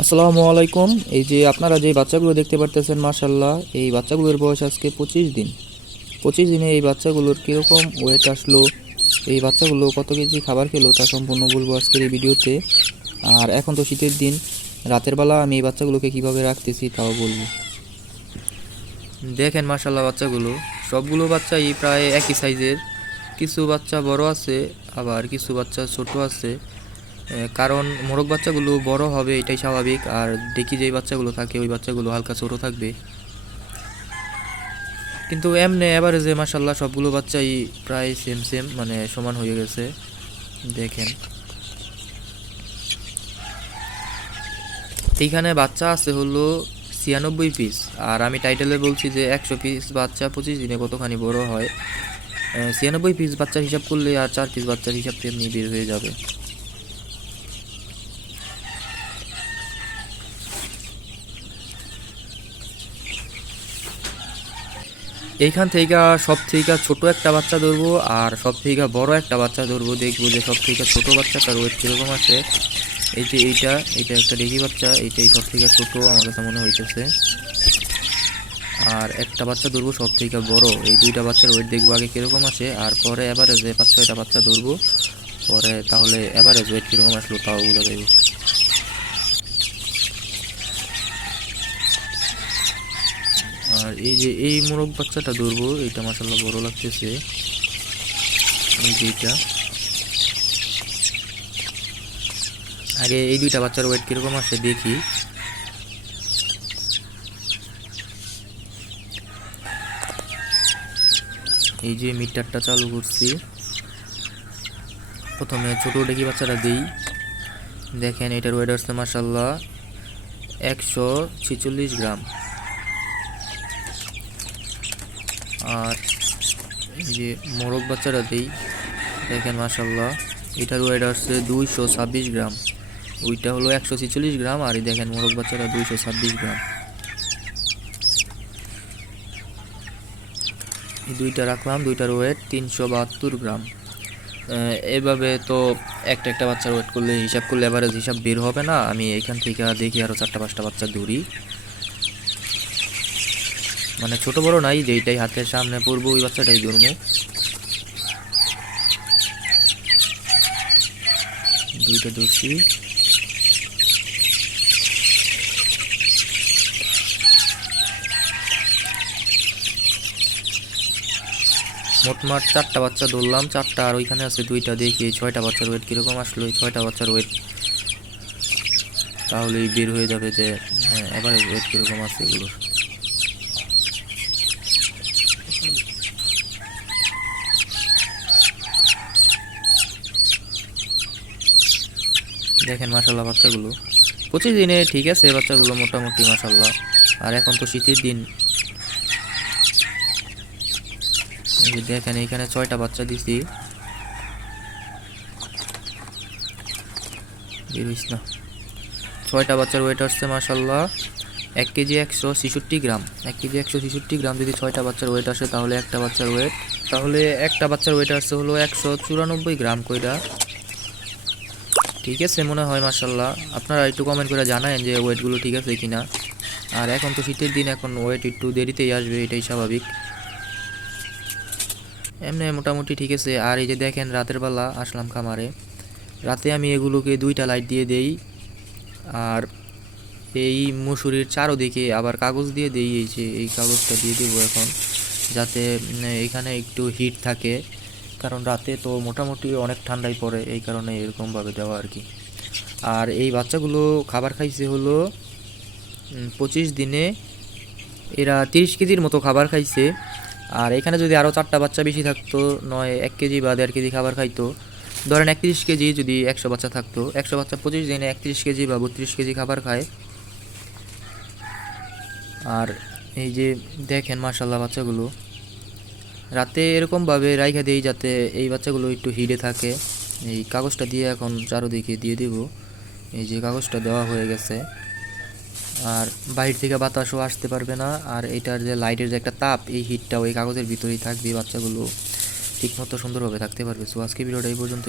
আসসালামু আলাইকুম। এই যে আপনারা যে বাচ্চাগুলো দেখতে পারতেছেন, মাশাল্লাহ, এই বাচ্চাগুলোর বয়স আজকে 25 দিন। 25 দিনে এই বাচ্চাগুলোর কীরকম ওয়েট আসলো, এই বাচ্চাগুলো কত কেজি খাবার খেলো, তা সম্পূর্ণ বলবো আজকের এই ভিডিওতে। আর এখন তো শীতের দিন, রাতের বেলা আমি এই বাচ্চাগুলোকে কীভাবে রাখতেছি তাও বলবো। দেখেন মাশাল্লাহ, বাচ্চাগুলো সবগুলো বাচ্চাই প্রায় একই সাইজের। কিছু বাচ্চা বড় আছে, আবার কিছু বাচ্চা ছোট আছে। কারণ মোরগ বাচ্চাগুলো বড় হবে এটাই স্বাভাবিক, আর ডেকি যেই বাচ্চাগুলো থাকে ওই বাচ্চাগুলো হালকা ছোট থাকবে। কিন্তু এমনি এভারেজে মাশাল্লাহ সবগুলো বাচ্চাই প্রায় সেম সেম, মানে সমান হয়ে গেছে। দেখেন এইখানে বাচ্চা আছে হলো 96 পিস, আর আমি টাইটেলে বলছি যে 100 পিস বাচ্চা 25 দিনে কতখানি বড় হয়। 96 পিস বাচ্চার হিসাব করলে আর 4 পিস বাচ্চার হিসাব তেমনি বের হয়ে যাবে। এইখান থেকে সব থেকে ছোট একটা বাচ্চা ধরবো আর সব থেকে বড় একটা বাচ্চা ধরবো, দেখবো যে সব থেকে ছোট বাচ্চাটার ওয়েট কীরকম আছে। এই যে এইটা এইটা একটা ডেকি বাচ্চা, এইটাই সব থেকে ছোট আমার কাছে মনে হইতেছে। আর একটা বাচ্চা ধরবো সব থেকে বড়, এই দুইটা বাচ্চার ওয়েট দেখবো আগে কীরকম আসে, আর পরে এভারেজে 5-6টা বাচ্চা ধরবো, পরে তাহলে এভারেজ ওয়েট কীরকম আসলো তাও বোঝা যাবে। আর এই যে এই মোরগ বাচ্চাটা ধরবো, এইটা মাশাআল্লাহ বড় লাগতেছে। এই যে এইটা, আগে এই দুইটা বাচ্চার ওয়েট কিরকম আসে দেখি। এই যে মিটারটা চালু করছি, প্রথমে ছোট ডেকি বাচ্চাটা দিই। দেখেন এটার ওয়েট আসছে মাশাআল্লাহ 146 গ্রাম। আর এই যে মোরগ বাচ্চাটা দিই, দেখেন মাশাআল্লাহ এটার ওয়েট আসছে 226 গ্রাম। ওইটা হলো 146 গ্রাম, আর এই দেখেন মোরগ বাচ্চাটা 226 গ্রাম। এই দুইটা রাখলাম, দুইটার ওয়েট 372 গ্রাম। এভাবে তো একটা একটা বাচ্চার ওয়েট করলে হিসাব করলে এভারেজ হিসাব বের হবে না। আমি এখান থেকে দেখি আরও 4টা-5টা বাচ্চা ধরি, মানে ছোট বড় নাই, যেইটাই হাতের সামনে পড়বো ওই বাচ্চাটাই ধরবো। দুইটা ধরছি। মোটমাট 4টা বাচ্চা ধরলাম, 4টা, আর ওইখানে আছে দুইটা। দেখি 6টা বাচ্চার ওয়েট কীরকম আসলো। এই 6টা বাচ্চার ওয়েট তাহলেই বের হয়ে যাবে যে হ্যাঁ এভারেজ ওয়েট কীরকম আছে এগুলোর। দেখেন মাশাল্লাহ বাচ্চাগুলো 25 দিনে ঠিক আছে, বাচ্চাগুলো মোটামুটি মাশাল্লাহ। আর এখন তো শীতের দিন। দেখেন এইখানে 6টা বাচ্চা দিছি, বেরোইস না। 6টা বাচ্চার ওয়েট আসছে মাশাল্লাহ 1 কেজি 166 গ্রাম। 1 কেজি 166 গ্রাম যদি 6টা বাচ্চার ওয়েট আসে, তাহলে একটা বাচ্চার ওয়েট আসছে হলো 194 গ্রাম কইরা। ঠিক আছে মনে হয় মাশাল্লাহ। আপনারা একটু কমেন্ট করে জানায়েন যে ওয়েটগুলো ঠিক আছে কিনা। আর এখন তো শীতের দিন, এখন ওয়েট একটু দেরিতেই আসবে, এটাই স্বাভাবিক। এমনি মোটামুটি ঠিক আছে। আর এই যে দেখেন রাতের বেলা আসলাম খামারে, রাতে আমি এগুলোকে 2টা লাইট দিয়ে দেই, আর এই মুসুরির চারোদিকে আবার কাগজ দিয়ে দেই। এই যে এই কাগজটা দিয়ে দেবো এখন, যাতে এখানে একটু হিট থাকে, কারণ রাতে তো মোটামুটি অনেক ঠান্ডাই পড়ে, এই কারণে এরকমভাবে দেওয়া আর কি। আর এই বাচ্চাগুলো খাবার খাইছে হলো 25 দিনে এরা 30 কেজির মতো খাবার খাইছে। আর এখানে যদি আরও 4টা বাচ্চা বেশি থাকতো, নয় 1 কেজি বা 1.5 কেজি খাবার খাইতো, ধরেন 31 কেজি যদি 100 বাচ্চা থাকতো, 100 বাচ্চা 25 দিনে 31 কেজি বা 32 কেজি খাবার খায়। আর এই যে দেখেন মাশাল্লাহ বাচ্চাগুলো রাতে এরকমভাবে রাইখা দেই যাতে এই বাচ্চাগুলো একটু হিটে থাকে। এই কাগজটা দিয়ে এখন চারোদিকে দিয়ে দেব। এই যে কাগজটা দেওয়া হয়ে গেছে, আর বাইরে থেকে বাতাসও আসতে পারবে না। আর এটার যে লাইটের যে একটা তাপ, এই হিটটাও এই কাগজের ভিতরেই থাকবে, বাচ্চাগুলো ঠিকমতো সুন্দরভাবে থাকতে পারবে। সো আজকে ভিডিওটা এই পর্যন্ত।